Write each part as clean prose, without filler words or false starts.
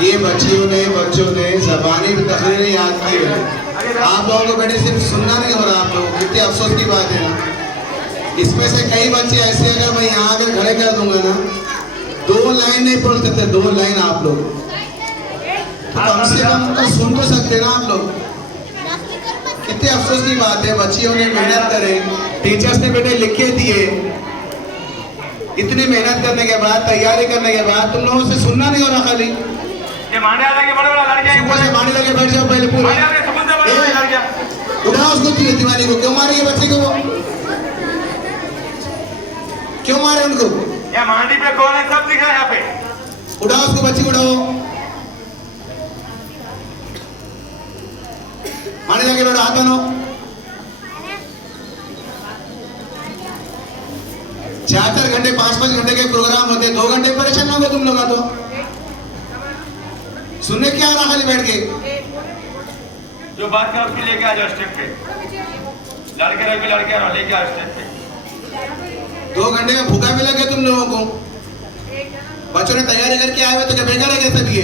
ये बच्चियों ने बच्चों ने ज़बानी तकरीरें याद की है। आप लोगों को बेटे सिर्फ सुनना नहीं हो रहा, आप लोगों को कितनी अफसोस की बात है ना। इसमें से कई बच्चे ऐसे अगर मैं यहाँ आकर खड़े कर दूंगा ना, 2 लाइन नहीं पढ़ सकते, 2 लाइन आप लोग तो कम से कम तो सुन तो सकते ना आप लोग। कितने अफसोस की बात है, बच्चियों ने मेहनत करे, टीचर्स ने बेटे लिख के दिए, इतनी मेहनत करने के बाद, तैयारी करने के बाद तुम लोगों से सुनना नहीं हो रहा। खाली ये मांडे आ जाएंगे, बड़े बड़ा लड़के सुबह से मांडे लगे बैठ जाओ पहले पूरे। उठाओ उसको दीवानी को, क्यों मारे ये बच्चे को? वो क्यों मारे उनको? ये मांडी पे कौन है, सब दिखा यहाँ पे। उठाओ उसको, बच्चे को उठाओ, मांडे लगे बैठो, हाथ बनो। 4-4 घंटे 5-5 घंटे के प्रोग्राम होते, 2 घंटे परेशान होंगे तुम लोग। तो सुनने क्या आ रहा खाली बैठ के? जो बात करो उसकी लेके आ जाओ स्टेप पे, लड़के रहे लड़के आ लेके आओ स्टेप पे। 2 घंटे में भूखा भी लगे तुम लोगों को। बच्चों ने तैयारी करके आए हुए तो क्या बेकार है कैसे भी?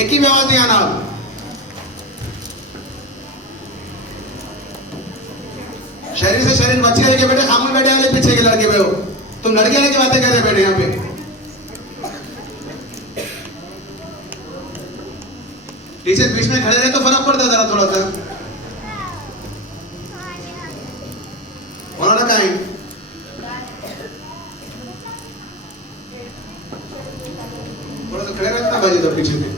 एक ही में आवाज नहीं आना। शरीर से शरीर बच्चे लेके बैठे, खामोश बैठे वाले पीछे के लड़के हो तुम, लड़के लेके बातें कर रहे बैठे यहाँ पे। टीचर बीच में खड़े रहे तो फर्क पड़ता जरा थोड़ा सा। मौलाना कहाँ है? थोड़ा सा खड़े रहता बाजी तो पीछे से।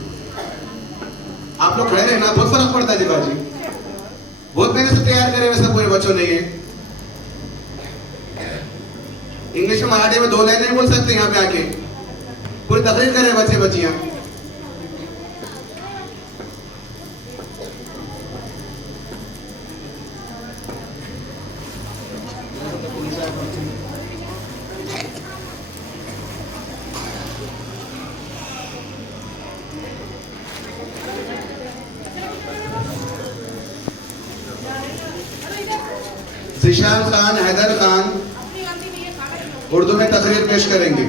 आप लोग खड़े रहे ना, बहुत फर्क पड़ता है जी बाजी। बहुत मेहनत से तैयार करे वैसे पूरे बच्चों ने। ये इंग्लिश में मराठी में 2 लाइन नहीं बोल सकते यहाँ पे आके, पूरी तकरीर कर रहे बच्चे बच्चियां। जिशान खान, हैदर खान उर्दू में तकरीर पेश करेंगे।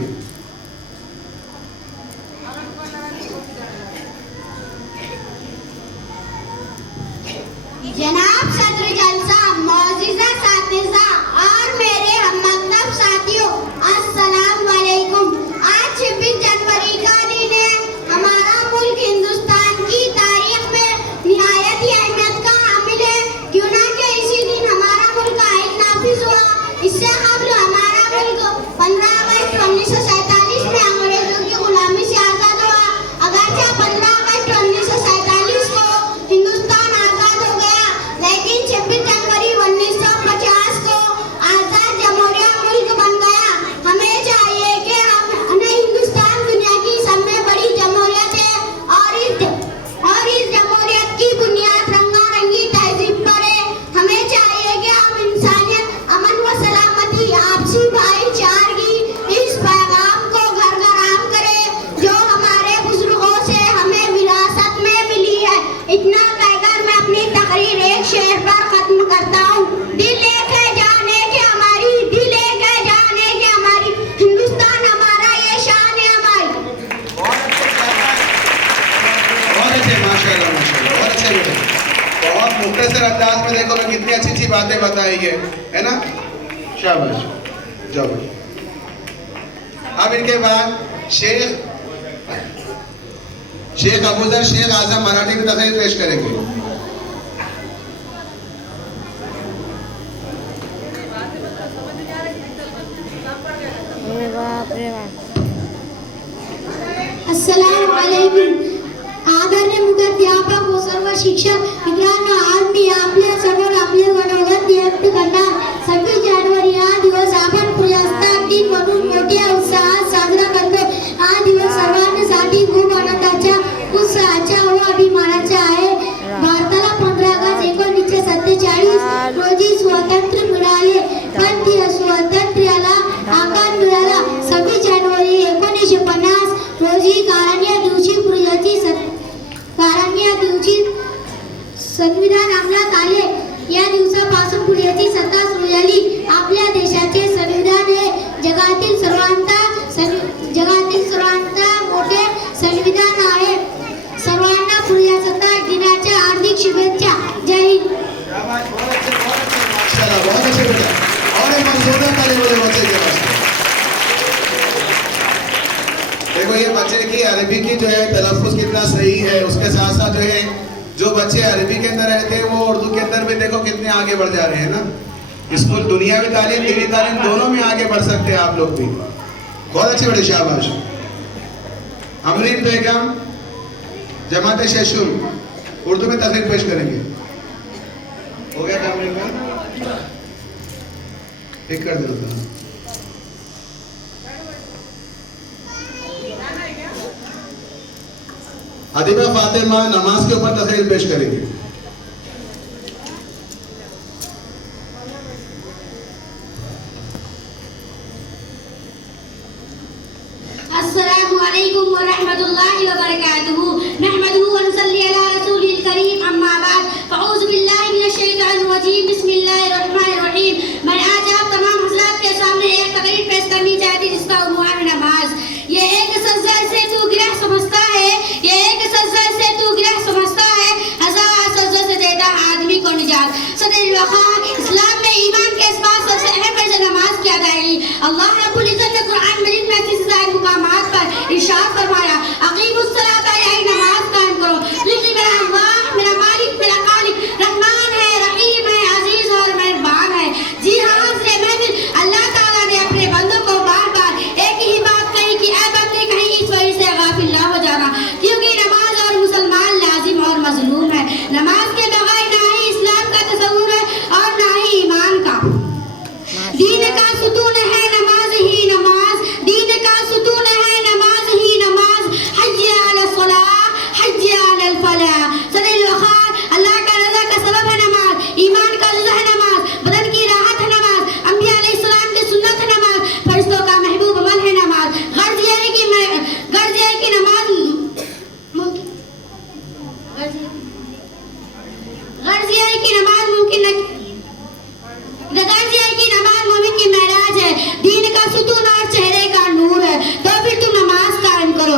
जनाब सदर जलसा, मौजूदा साथिजा और मेरे हम मकतब साथियों, अस्सलाम वालेकुम। आज 26 जनवरी का दिन है। हमारा मुल्क हिंदुस्तान की तारीख में निहायत ही अहमियत का हामिल है। क्यों ना कि इसी दिन हमारा मुल्क आइन नाफिज हुआ। इससे कबल हमारा मुल्क 15 अगस्त 1947 में अंग्रेजों की गुलामी से आजाद हुआ। अगरचे 15 अगस्त 1947 को हिंदुस्तान आजाद हो गया, लेकिन 26 जनवरी 1950 को आजाद जमहूरिया मुल्क बन गया। हमें चाहिए कि हिंदुस्तान दुनिया की सबसे बड़ी जमहूरियत है और इस जमहूरियत की बुनियाद रंगारंगी तहजीब पर है। हमें चाहिए कि हम इंसानियत, अमन व सलामती, आपसी भाईचारगी, इस पैगाम को घर घर आम करें जो हमारे बुजुर्गों से हमें विरासत में मिली है। इतना कहकर मैं अपनी तकरीर एक शेर पर खत्म करता हूँ। दिल एक है जाने के हमारी, दिल एक है जाने के हमारी, हिंदुस्तान हमारा, ये शान है हमारी। बहुत अच्छे, माशाल्लाह माशाल्लाह, बहुत अच्छे बेटे। बहुत मुख्तसर अंदाज में देखो मैं कितनी अच्छी अच्छी बातें बताई है ना। शाबाश, जाओ। अब इनके बाद शेख अबूजर शेख आजम मराठी में तकरीर पेश करेंगे। अस्सलाम वालेकुम। आदरणीय मुख्याध्यापक व सर्व शिक्षक मित्रांनो, आज मी आपल्या समोर आपले मनोगत व्यक्त करणार। 26 जानेवारी हा दिवस आपण प्रजासत्ताक दिन म्हणून मोठ्या उत्साहात साजरा करतो। हा दिवस सर्वांसाठी खूप आनंदाचा, उत्साहाचा व अभिमानाचा आहे। भारताला 15 ऑगस्ट 1947 रोजी स्वातंत्र्य मिळाले, पण त्या स्वातंत्र्याला आकार मिळाला 26 जानेवारी 1950 रोजी, कारण या दिवशी संविधान अंमलात आले। या दिवसापासून पुढची सत्ता सुरू झाली। आपल्या देशाचे संविधान हे जगातील सर्वांना जगातील सर्वांना मोठे संविधान आहे. सर्वांना प्रजासत्ताक दिनाच्या हार्दिक शुभेच्छा. जय हिंद. चला बहुत अच्छे बेटा. और एक बार जोरदार ताली बजाओ बच्चे के वास्ते. देखो ये बच्चे की अरबी की जो है तलफ्फुज कितना सही है, उसके साथ साथ जो है जो बच्चे अरबी के अंदर रहते हैं वो उर्दू के अंदर भी देखो कितने आगे बढ़ जा रहे हैं ना. स्कूल दुनियावी तालीम दीनी तालीम दोनों में आगे बढ़ सकते हैं आप लोग भी. बहुत अच्छी बड़ी शाबाश. अमरीन बेगम जमात शेशुल उर्दू में तकरीर पेश करेंगे. हो गया था अमरीन का एक कर दो. अदीबा फातिमा नमाज के ऊपर तकरीर पेश करेंगे. अस्सलामु अलैकुम व रहमतुल्लाहि व बरकातुहू. नहमदुहू व नसल्ली अला रसूलिल करीम. अम्मा बाद. अऊज़ु बिल्लाहि मिनश शैतानिर रजीम. बिस्मिल्लाहिर रहमानिर रहीम. मैं आज आप तमाम हज़रात के सामने एक तकरीर पेश करनी चाहती जिसका उन्वान है नमाज. ये एक सजदा से तू गिरह समझता है, ये एक सजदा से तू गिरह समझता है, हजार सजदों से देता आदमी को निजात. सदर वक़ा इस्लाम में ईमान के इस बात सबसे अहम है नमाज की अदायगी. अल्लाह रब्बुल इज़्ज़त ने कुरान मजीद में 30,000 मुकामात पर इरशाद फरमाया, अक़ीमुस्सलाता यानी नमाज कायम करो. लिखी मेरा अल्लाह मेरा मालिक मेरा खालिक रहमान है, रहीम है, अजीज और मेहरबान है. जी हाँ अल्लाह ताला ने अपने बंदों को बार बार एक ही बात कही कि ऐ बंदे कहीं इस वजह से गाफिल ना हो जाना, क्योंकि नमाज और मुसलमान लाजिम और मजलूम है. नमाज के बगैर ना ही इस्लाम का तसव्वुर है और ना ही ईमान का. दीन का सुतून है नमाज ही नमाज, दीन का सुतून है नमाज ही नमाज. हय्या अला सलाह हय्या अला फलाह. सदर वक़ार अल्लाह का रज़ा का सबब है नमाज, ईमान का जुज़ है नमाज, बदन की राहत है नमाज, अंबिया अलैहिस्सलाम की सुन्नत है नमाज, फरिश्तों का महबूब अमल है नमाज. गर्ज ये है कि नमाज गर्ज ये है कि नमाज मुमकिन मोमिन की महराज है, दीन का सुतून और चेहरे का नूर है. तो फिर तुम नमाज कायम करो.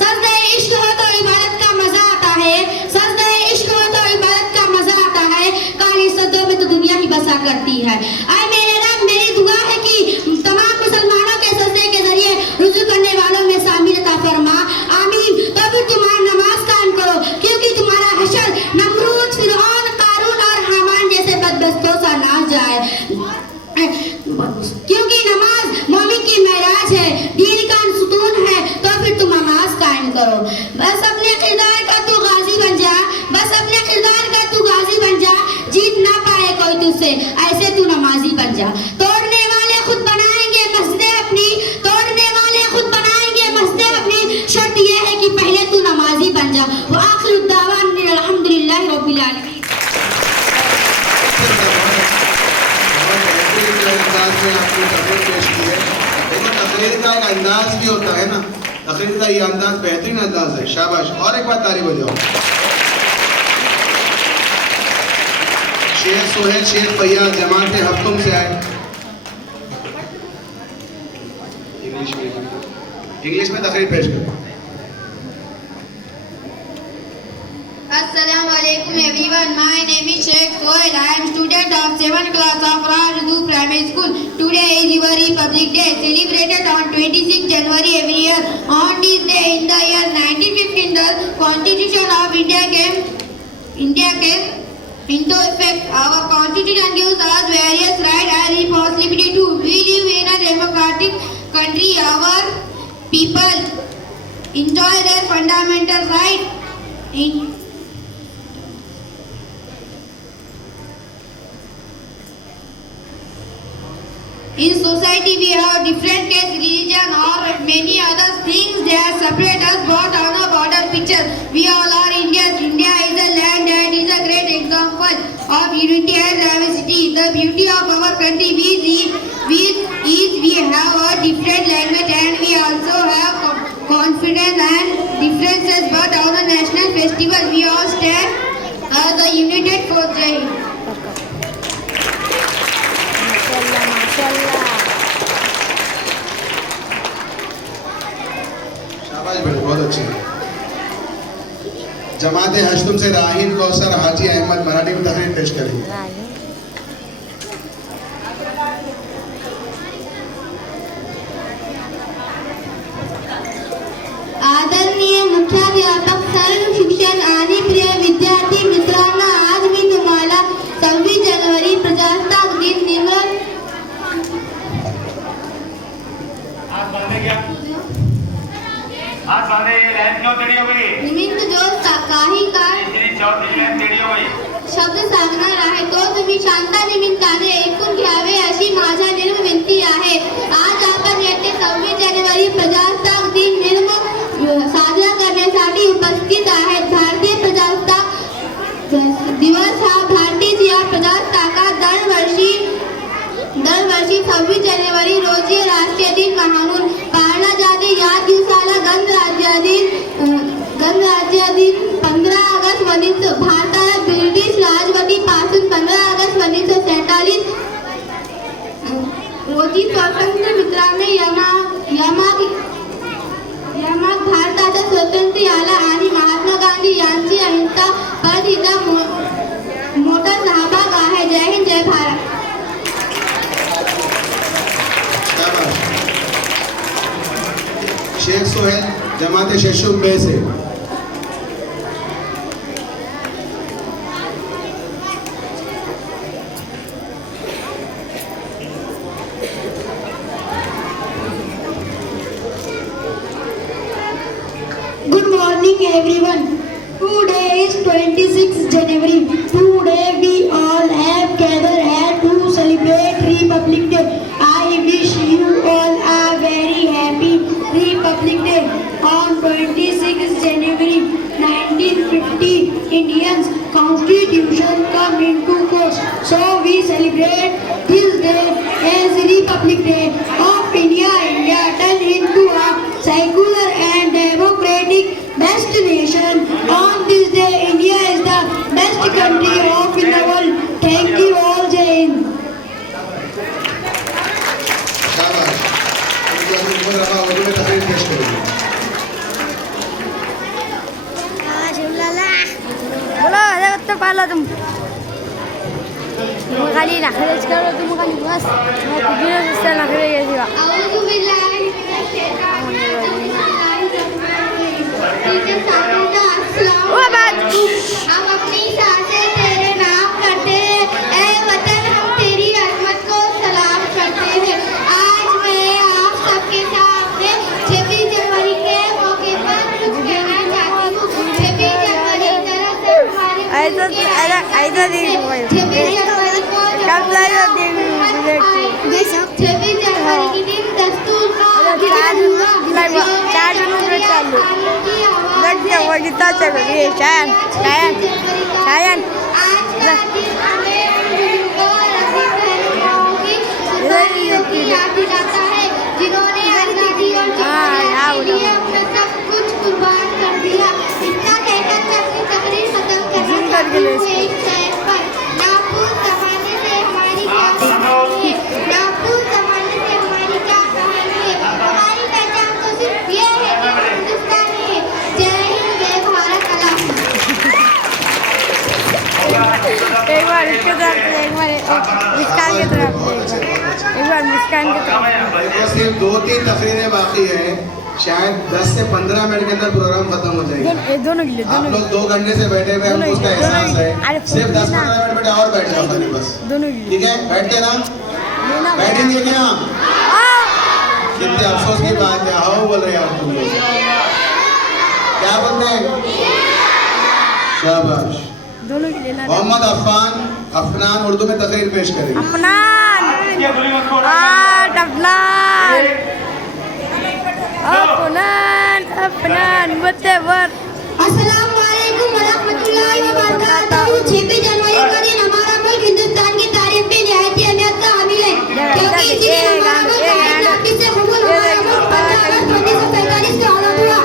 सजदे इश्क हो तो इबादत का मजा आता है, सजदे इश्क हो तो इबादत का मजा आता है. काली सजदों में तो दुनिया ही बसा करती है. आए मेरे रब मेरी दुआ है कि तमाम मुसलमानों के सजदे के जरिए रुजू करने वालों में शामिल अता फरमा. आमीन. तो फिर तुम्हारा नमाज कायम करो, क्योंकि तुम्हारा हशर नमरूद फिरौन कारून और हामान जैसे बदबख्तों सा ना जाए, क्योंकि नमाज मोमिन की महराज है, दीन का सुतून है. तो फिर तुम नमाज कायम करो. बस अपने किरदार का तू गाजी बन जा, बस अपने किरदार का तू गाजी बन जा. जीत ना पाए कोई तुझसे, ऐसे तू नमाजी बन जा. तोड़ने वाले खुद बनाएंगे मस्जिदें अपनी, तोड़ने वाले खुद बनाएंगे मस्जिदें अपनी. शर्त यह है कि पहले तू नमाजी बन जा. वो आखिर दावान अल्हम्दुलिल्लाह रब्बिल आलमीन. आपने तकरीर पेश की है. देखो तकरीर का एक अंदाज भी होता है ना, तकरीर का ये अंदाज बेहतरीन अंदाज है. शाबाश. और एक बार ताली बजाओ. शेख सोहेल शेख फैयाज जमात हफ्तुम से आए. इंग्लिश में तकरीर पेश करें. Assalamu alaikum everyone. My name is Sheikh Sohail. I am student of 7th class of Urdu Primary School. Today is your Republic Day, celebrated on 26 January every year. On this day in the year 1915, the Constitution of India came into effect. Our Constitution gives us various rights and responsibility to. We live in a democratic country. Our people enjoy their fundamental right. In society we have different caste, religion or many other things that separate us, but on a broader picture we all are Indians. India is a land that is a great example of unity and diversity. The beauty of our country is we have a different language and we also have confidence and differences, but on a national festival we all stand as a united force. माशाल्लाह माशाल्लाह. बच्चे जमात हश्तुम से राहिन कौसर हाजी अहमद मराठी में तकरीर पेश करेंगे। आदरणीय मुख्याध्यापक, सर्व शिक्षण आणि प्रिय विद्यार्थी मित्रांनो, आज मी तुम्हाला 26 जानेवारी प्रजासत्ताक दिन निमित्त आज बांधे लाइन क्यों टेढ़ी हो गई? जो काही काळ इतनी चौथी लाइन टेढ़ी हो गई। शब्द सांगणार आहे तो तुम्ही शांता निमित्ताने ऐकून घ्यावे अशी माझ्या निर्म विनंती आहे। आज आपण येथे 26 जानेवारी प्रजासत्ताक दिन साजरा करण्यासाठी उपस्थित आहेत। भारतीय प्रजासत्ताक दिवस हा भारतीय या प्रजासत्ताकात दरवर्षी 26 जानेवारी रोजी राष्ट्रीय दिन म्हणून पाळला जाते। या दिवसाला गणराज्य दिन 15 ऑगस्ट 19 भारताला ब्रिटिश राजवटी पासून 15 ऑगस्ट 1947 रोजी स्वातंत्र्य मित्रांनी यमाक भारताच्या स्वातंत्र्य आला आणि महात्मा गांधी यांची अहिंसा परत इथं मोठा सहभाग आहे। जय हिंद, जय भारत। शेख सोहेल जमात शेशुम बे से Good morning everyone. Today is 26 January. Today we all have gathered here to celebrate Republic Day. I wish you all a very happy Republic Day. On 26 January 1950, India's Constitution come into force. So we celebrate this day as Republic Day of India. India turned into a secular and democratic best nation. On this day, India is the best country of in the world. Thank you all, Jai Hind. शाबाश। उनको रहा उर्दू में तकरीर पेश करेंगे। बोलो अरे तो पाला तुम खाली नखरेच करो तुम खाली बस मैं तुझे से नखरे ये दिवा औज़ु बिल्लाहि मिनश शैतानिर रजीम। हम अपनी सांसें तेरे नाम करते हैं, ऐ वतन हम तेरी अज़मत को सलाम करते हैं। आज मैं आप सबके सामने 26 जनवरी के मौके पर कुछ कहना चाहती हूँ। 26 जनवरी दरअसल हमारे ऐसा दिन 26 जनवरी को कब लाया दिन 26 जनवरी के दिन दस्तूर का वो कितना चल रही है शायद जिन्होंने आजादी और सब कुछ कुर्बान कर दिया। इतना कहकर मैं अपनी तकरीर खत्म करना चाहती हूँ। एक शेर पर नापूस जमाने से हमारी क्या कहानी है, नापूस जमाने से हमारी क्या कहानी है। हमारी पहचान तो सिर्फ ये है कि हम हिंदुस्तानी है। जय हिंद, जय भारत। एक बार इसके तरफ एक बार मुस्कान की तरफ एक बार मुस्कान की तरफ देखो सिर्फ 2-3 तकरीरें बाकी है। शायद 10 से 15 मिनट के अंदर प्रोग्राम खत्म हो जाएगा। दोनों के लिए आप लोग 2 घंटे से बैठे हुए हमको उसका एहसास है। सिर्फ 10-15 मिनट बैठे और बैठ जाओ खाली बस। दोनों के लिए ठीक है, बैठते ना, बैठेंगे क्या? कितने अफसोस की बात है। आओ बोल रहे हो तुम लोग, क्या बोलते हैं? शाबाश। दोनों के लिए मोहम्मद अफनान उर्दू में तकरीर पेश करेंगे। अफनान whatever। अस्सलाम वालेकुम वरहमतुल्लाहि व बरकातहू। 26 जनवरी का दिन हमारा मुल्क हिंदुस्तान की तारीफ में निहायत अहमियत का हामिल है, क्योंकि इसी दिन हमारा मुल्क आज़ादी से कबूल हमारा मुल्क 15 अगस्त 1947 को आज़ाद हुआ।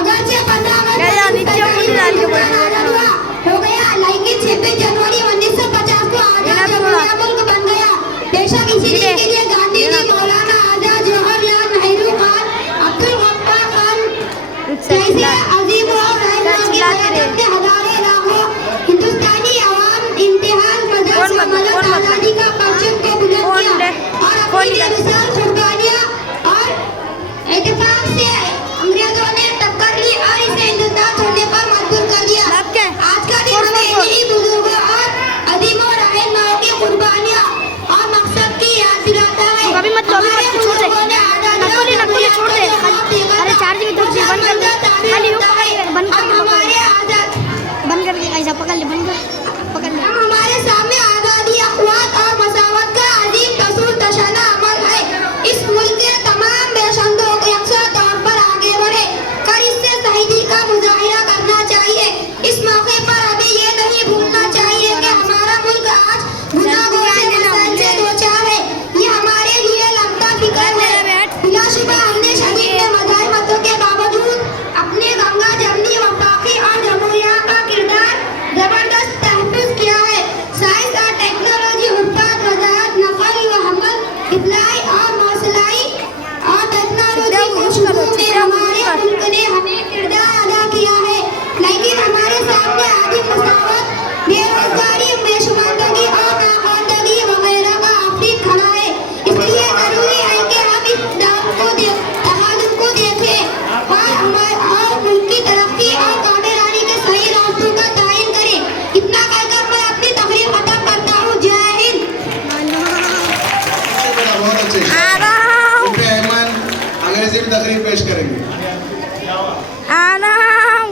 अगरचे 15 अगस्त 1947 को आज़ाद हुआ हो गया, लेकिन 26 जनवरी 1950 को आज़ाद हमारा मुल्क बन गया। बेशक इसी दिन के लिए गांधी जी, मौलाना आजाद, जवाहरलाल नेहरू खान, अब्दुल गफ्फार खान इब्लाई और मौसलाई और टेक्नोलॉजी के शुरू में हमारे मुल्क ने हमें किरदार अदा किया है, लेकिन हमारे सामने आदि मसावत, बेरोजगारी, बेशुमारगी और नाआमदनी वगैरह का आफत खड़ा है। इसलिए जरूरी है कि हम इस तहादुम को देखें और मुल्क की तरक्की और कामयाबी के सही रास्तों का तयन करें। इतना कहकर मैं अपनी तकरीर खत्म करता हूँ। जय हिंद। बेटा बहुत अच्छे उनपे अहमद अंग्रेजी में तकरीर पेश करेंगे। आराम।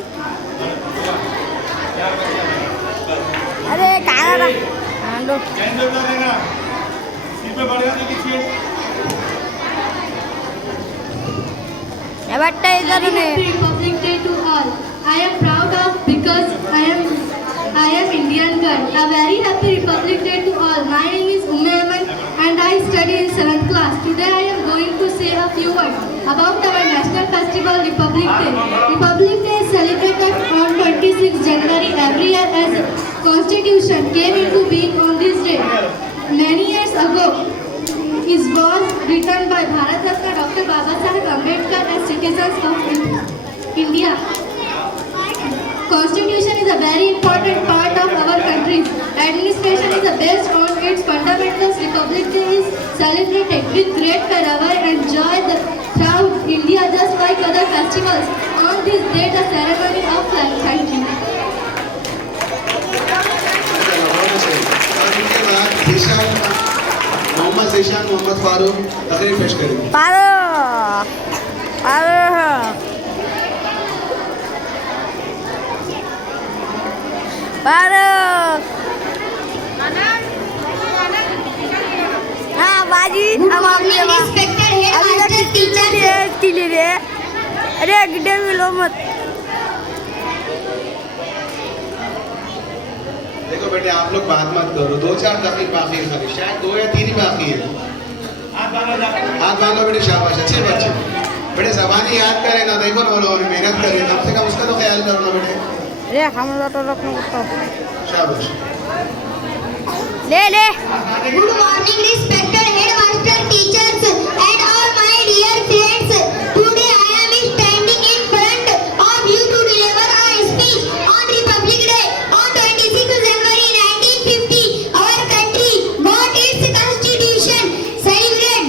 अरे कहाँ बट्टा इधर ने Republic Day to all. I am proud of because I am Indian girl. A very happy Republic Day to all. My name is Aman and I study in 7th class. Today I am going to say a few words about our national festival Republic Day. Republic Day is celebrated on 26 January every year as Constitution came into being on this day. Many years ago, it was written by Bharat Ratna Dr. Babasaheb Ambedkar as citizens of India. Constitution is a very important part of our country. Administration is based on its fundamentals. Republic Day is celebrated with great fervor and joy throughout India, just like other festivals. On this day, the ceremony of flag. Thank you. बहुत अच्छे। और इनके बाद ज़ीशान मोहम्मद फारूक तकरीर पेश करेंगे। हाँ बाजी हम आपके Respected headmaster, teachers, अरे गिड्डे मिलो मत। देखो बेटे आप लोग बात मत करो, 2-4 तकरीर बाकी है, खाली शायद 2 या 3 ही बाकी है। हाथ बांधो बेटे, शाबाश, अच्छे बच्चे। बेटे ज़बानी याद करें ना, देखो ना वो लोग मेहनत करें, कम से कम उसका तो ख्याल करो ना बेटे। अरे हम लोग तो रखना शाबाश। ले Good morning, respected headmaster, teachers, and all my dear friends. Today I am standing in front of you to deliver a speech on Republic Day. On 26 January 1950, our country got its constitution. Celebrate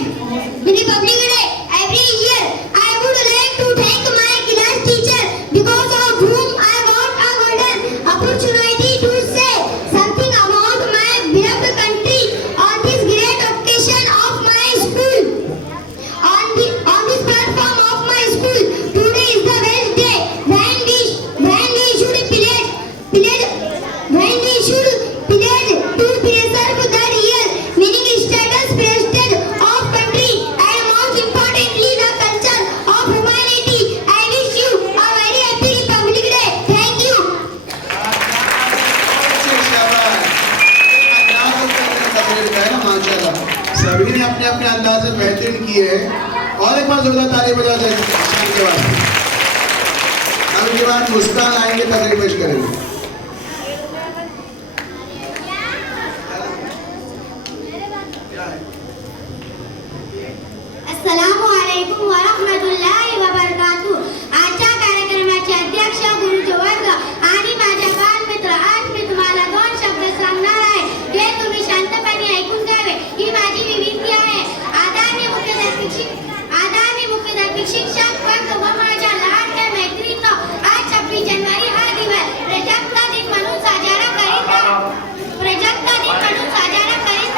Republic Day every year. I would like to thank my class teacher because of whom I got a golden opportunity to say something about my beloved country on this great occasion of my school. On this platform of my school, today is the best day when we should pledge to preserve the real meaning, status, prestige of country, and most importantly the culture of humanity. I wish you a very happy Republic Day. Thank you. सभी ने अपने अपने अंदाज से बेहतरीन किए हैं और एक बार जोरदार ताली बजा दें शान के बाद। अब के बाद मुस्कान आएंगे, तकरीर पेश करेंगे। अस्सलामुअलैकुम व रहमतुल्लाहि व बरकातुहू। आजच्या कार्यक्रमाचे अध्यक्ष गुरुवर्ग आणि माझ्या बालमित्र, आज मी तुम्हाला 2 शब्द सांगणार आहे, ते तुम्ही शांतपणे ऐकून घ्यावे ही माझी विनंती आहे। आदरणीय मुख्याध्यापक शिक्षक वर्ग व माझ्या लाडक्या मैत्रिणींनो, आज 26 जानेवारी हा दिवस प्रजासत्ताक दिन म्हणून साजरा करीत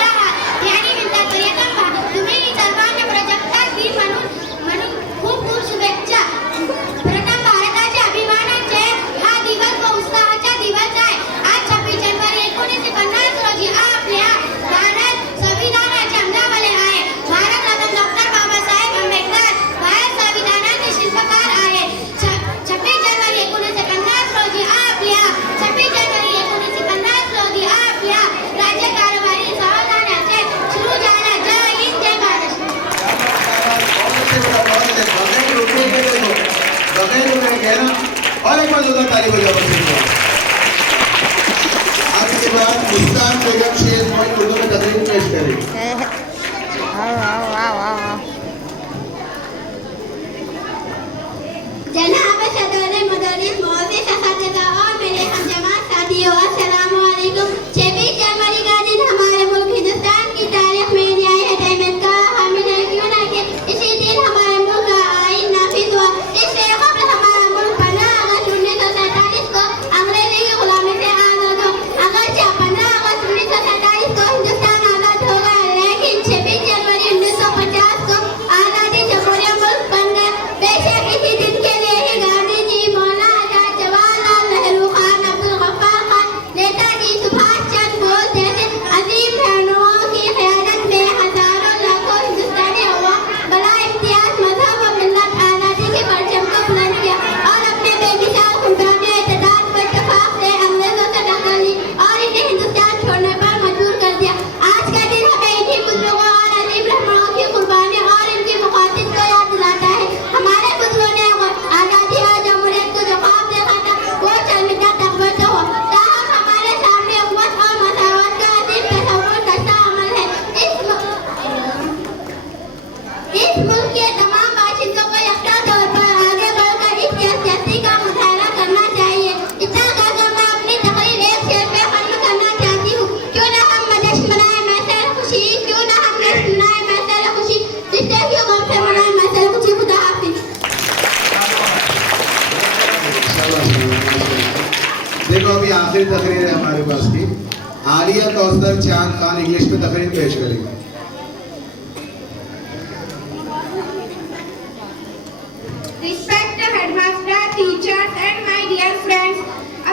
आहात। यानिमित्त तुम्ही सर्वांना प्रजासत्ताक दिन म्हणून खूप खूप शुभेच्छा। प्रथम भारताच्या अभिमानाचे हा दिवस व उत्साहाचा दिवस आहे। आज 26 जानेवारी 1950 रोजी आपल्या भारत संविधानाचे अंमलात आहे। भारतरत्न डॉक्टर बाबासाहेब आंबेडकर भारत संविधानाचे शिल्पकार आहेत। 26 जानेवारी 1950 रोजी आपल्या राज्यकारभारी संविधानाचे सुरू झाला। जय हिंद, जय महाराष्ट्र। बगैर रुपए के ना, और एक बार जोरदार ताली बजाओ बच्चे को। अब इसके बाद मुस्कान बेगम शेर मोइन उर्दू में तकरीर पेश करें। मुल्क के तमाम बाशिंदों को यकसा तौर पर आगे बढ़कर इस सियासती का मुजाहरा करना चाहिए। इतना कहकर मैं अपनी तकरीर एक शेर पे खत्म करना चाहती हूँ। क्यों ना हम जश्न मनाएं महफिल खुशी, क्यों ना हम जश्न मनाएं महफिल खुशी, रिश्ते क्यों गम से मनाएं महफिल खुशी। खुदा हाफिज। देखो अभी आखिरी तकरीर है हमारे पास की। आलिया कौसर चांद खान इंग्लिश में तकरीर पेश करेंगे। Respected headmaster, teachers and my dear friends,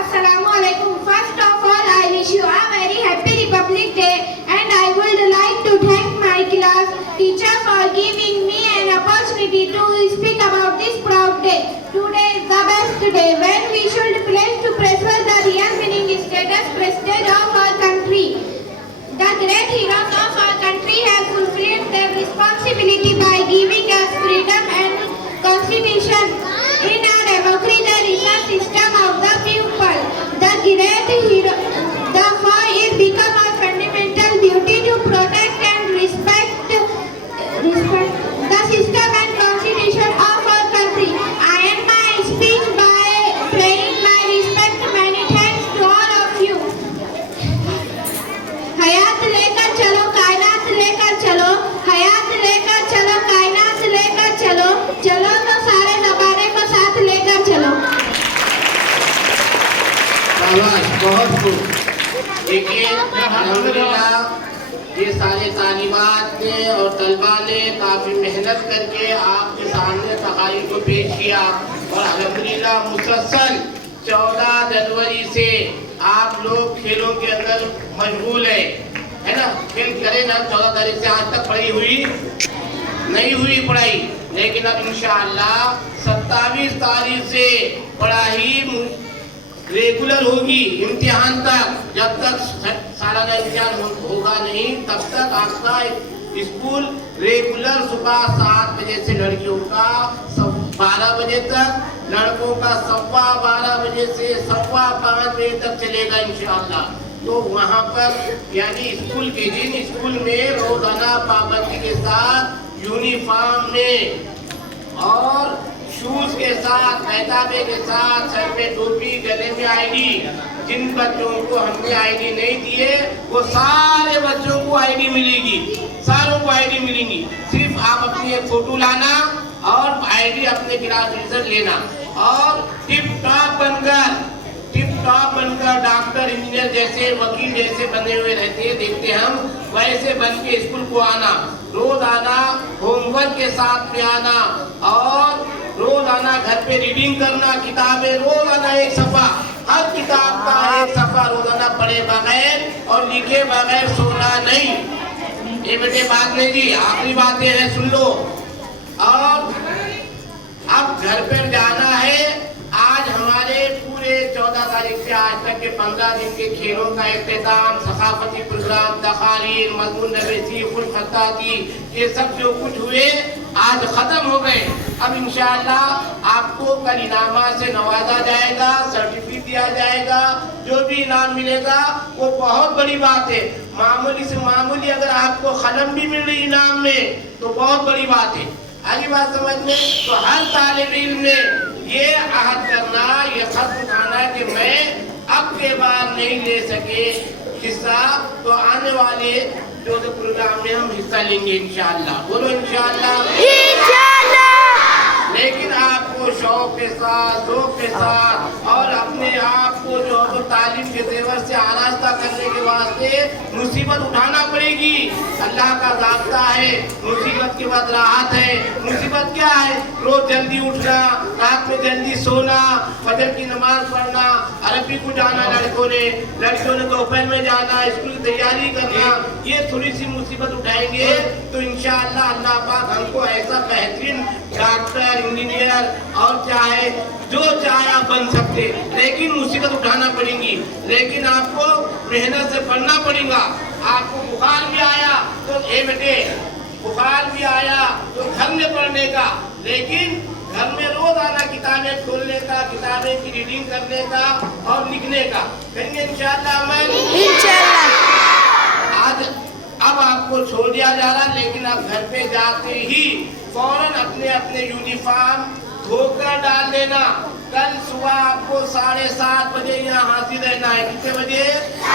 Assalamu alaikum. First of all, I wish you a very happy Republic Day, and I would like to thank my class teacher for giving me an opportunity to speak about this proud day. Today is the best day when we should pledge to preserve the real meaning, status, prestige of our country. The great heroes of our country have fulfilled their responsibility by giving us freedom and constitution. In our democracy, there is a system of the people. The great hero, therefore, it becomes our fundamental duty to protect and respect the system and constitution of our country. I end my speech by praying my respect. Many thanks to all of you. हयात लेकर चलो, कायनात लेकर चलो, हयात लेकर चलो, कायनात लेकर चलो, चलो तो सारे ज़माने को साथ लेकर चलो। शाबाश, बहुत खूब। देखिए अल्हम्दुलिल्लाह ये सारे तालिबात ने और तलबा ने काफ़ी मेहनत करके आपके सामने तकारीर को पेश किया और अल्हम्दुलिल्लाह मुसलसल 14 जनवरी से आप लोग खेलों के अंदर मशगूल है ना। खेल करें ना, 14 तारीख से आज तक पढ़ाई हुई नहीं हुई पढ़ाई, लेकिन अब इंशाअल्लाह 27 तारीख से पढ़ाई रेगुलर होगी इम्तिहान तक। जब तक सालाना इम्तिहान होगा नहीं तब तक आपका स्कूल रेगुलर सुबह 7 बजे से लड़कियों का 12 बजे तक, लड़कों का 12:15 बजे से 5:15 बजे तक चलेगा इंशाअल्लाह। तो वहाँ पर यानी स्कूल के दिन स्कूल में रोजाना पाबंदी के साथ यूनिफॉर्म में और शूज के साथ, पैताबे के साथ, सर पे टोपी, गले में आईडी। जिन बच्चों को हमने आईडी नहीं दिए वो सारे बच्चों को आईडी मिलेगी, सारों को आईडी मिलेंगी। सिर्फ आप अपनी एक फोटो लाना और आईडी अपने क्लास टीचर लेना और टिप टॉप बनकर डॉक्टर, इंजीनियर जैसे, वकील जैसे बने हुए रहते हैं, देखते हम वैसे बन के स्कूल को आना। रोज आना, होमवर्क के साथ में आना और रोज आना घर पे रीडिंग करना, किताबें रोज आना एक सफा, हर किताब का एक सफा रोजाना पढ़े बगैर और लिखे बगैर सोना नहीं। ये बेटे बात नहीं जी, आखिरी बातें हैं सुन लो। और अब घर पर जाना है। आज हमारे पूरे 14 तारीख से आज तक के 15 दिन के खेलों का इख्तिताम, सकाफती प्रोग्राम, तकारीर, मजमून नवीसी, खुश खत्ताती, ये सब जो कुछ हुए आज खत्म हो गए। अब इंशाअल्लाह आपको कल इनामा से नवाजा जाएगा, सर्टिफिकेट दिया जाएगा। जो भी इनाम मिलेगा वो बहुत बड़ी बात है। मामूली से मामूली अगर आपको कलम भी मिल रही इनाम में तो बहुत बड़ी बात है। आगे बात समझ में, तो हर तालिब इल्म ने ये अहद करना, ये खत उठाना कि मैं अब के बाद नहीं ले सके हिस्सा, तो आने वाले जो प्रोग्राम में हम हिस्सा लेंगे इंशाअल्लाह। बोलो इंशाअल्लाह। लेकिन आपको शौक के साथ, ज़ौक़ के साथ और अपने आप को जो तो तालीम के जेवर से आरास्ता करने के वास्ते मुसीबत उठाना पड़ेगी। अल्लाह का ज़ाब्ता है, मुसीबत के बाद राहत है। मुसीबत क्या है? रोज जल्दी उठना, रात में जल्दी सोना, फजर की नमाज पढ़ना, अरबी को जाना लड़कियों ने दोपहर में जाना, स्कूल की तैयारी करना। ये थोड़ी सी मुसीबत उठाएंगे तो इंशाअल्लाह अल्लाह पाक हमको ऐसा बेहतरीन डॉक्टर, इंजीनियर और चाहे जो चाहे आप बन सकते, लेकिन मुसीबत उठाना पड़ेगी। लेकिन आपको मेहनत से पढ़ना पड़ेगा। आपको बुखार भी आया तो बेटे बुखार भी आया तो घर में पढ़ने का, लेकिन घर में रोज आना किताबें खोलने का, किताबें की रीडिंग करने का और लिखने का। करेंगे इंशाअल्लाह। आज अब आपको छोड़ दिया जा रहा, लेकिन आप घर पे जाते ही फौरन अपने अपने यूनिफॉर्म धोकर डाल देना। कल सुबह आपको 7:30 बजे यहाँ हाजिर रहना है। कितने बजे?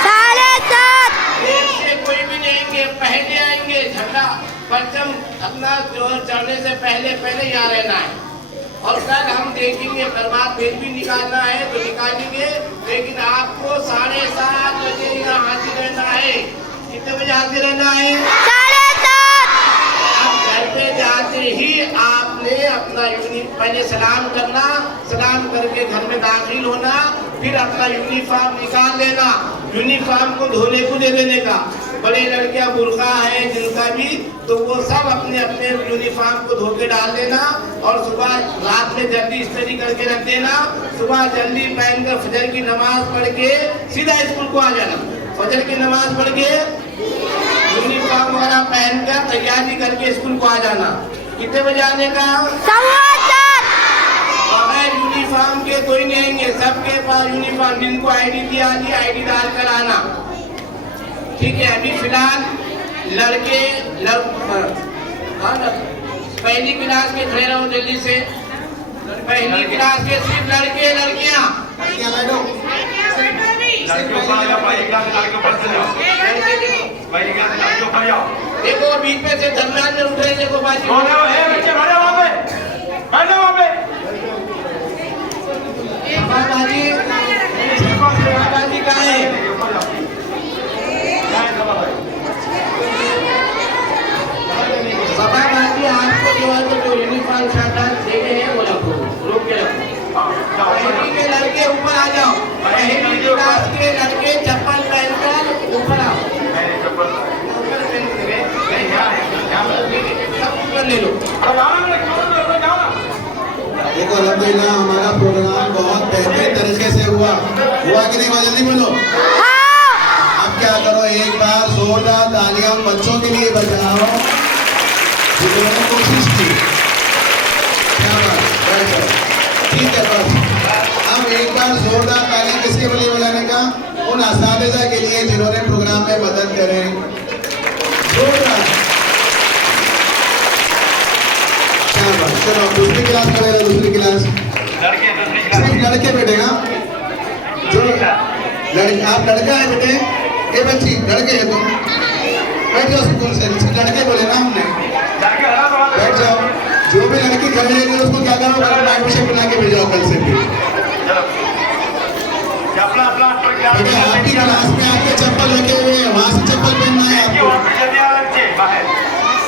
7:30। देर से कोई भी नहीं आएंगे, पहले आएंगे। झंडा परचम अपना जो चढ़ने से पहले यहाँ रहना है। और कल हम देखेंगे प्रभात फेरी भी निकालना है तो निकालेंगे, लेकिन आपको 7:30 बजे यहाँ हाजिर रहना है। कितने बजे हाजिर रहना है? 7:30। अब घर पे जाते ही आपने अपना पहले सलाम करना, सलाम करके घर में दाखिल होना, फिर अपना यूनिफॉर्म निकाल लेना, यूनिफॉर्म को धोने को दे देने का। बड़े लड़कियां बुर्का है जिनका भी, तो वो सब अपने अपने यूनिफॉर्म को धो के डाल देना और सुबह रात में जल्दी इस्त्री करके रख देना। सुबह जल्दी पहनकर फजर की नमाज पढ़ के सीधा स्कूल को आ जाना। फजर की नमाज पढ़ के यूनिफॉर्म वाला पहनकर तैयारी करके स्कूल को आ जाना। कितने बजे आने का? 7:15। बगैर यूनिफॉर्म के कोई नहीं आएंगे, सबके पास यूनिफॉर्म। जिनको आईडी दिया आईडी डाल कर आना। ठीक है, अभी फिलहाल लड़के पहली क्लास के खड़े रहो जल्दी से। पहली क्लास के सिर्फ लड़के लड़कियां बैठो। लड़कियों पर आ जाओ, भाई क्लास में लड़कियों पर चले जाओ, भाई क्लास में लड़कियों पर जाओ। देखो बीच में से दरमियान में उठ रहे, देखो बाजी कौन है वो? है बच्चे बैठो वहाँ पे, बैठो वहाँ पे। बाजी का है। सभाबाजी आपको जो है तो जो यूनिफॉर्म शर्ट देखे हैं वो रखो, रोक के रखो। पहली के लड़के ऊपर आ जाओ, पहली क्लास के लड़के चप्पल पहनकर ऊपर आओ। सब ऊपर ले लो। देखो अल्हम्दुलिल्लाह हमारा प्रोग्राम बहुत बेहतरीन तरीके से हुआ कि नहीं? जल्दी बोलो। अब क्या करो, एक बार जोरदार तालियां बच्चों के लिए बजाओ जिन्होंने कोशिश की। क्या बात, बैठ जाओ। ठीक है, बस अब एक बार जोरदार तालियां किसके लिए बजाने का? उन असातिज़ा के लिए जिन्होंने प्रोग्राम में मदद करें। जोरदार। चलो दूसरी क्लास करेगा, दूसरी क्लास सिर्फ लड़के बैठेगा। जो लड़के, आप लड़का है बेटे, ये बच्ची लड़के है तुम, बैठ जाओ स्कूल से। सिर्फ लड़के बोले ना हमने, बैठ जाओ। जो भी लड़की खड़ी रहेगी उसको क्या करो, एडमिशन बना के भेजाओ कल से। फिर बेटे आपकी क्लास में आपके चप्पल रखे हुए हैं, वहाँ से चप्पल पहनना है आपको।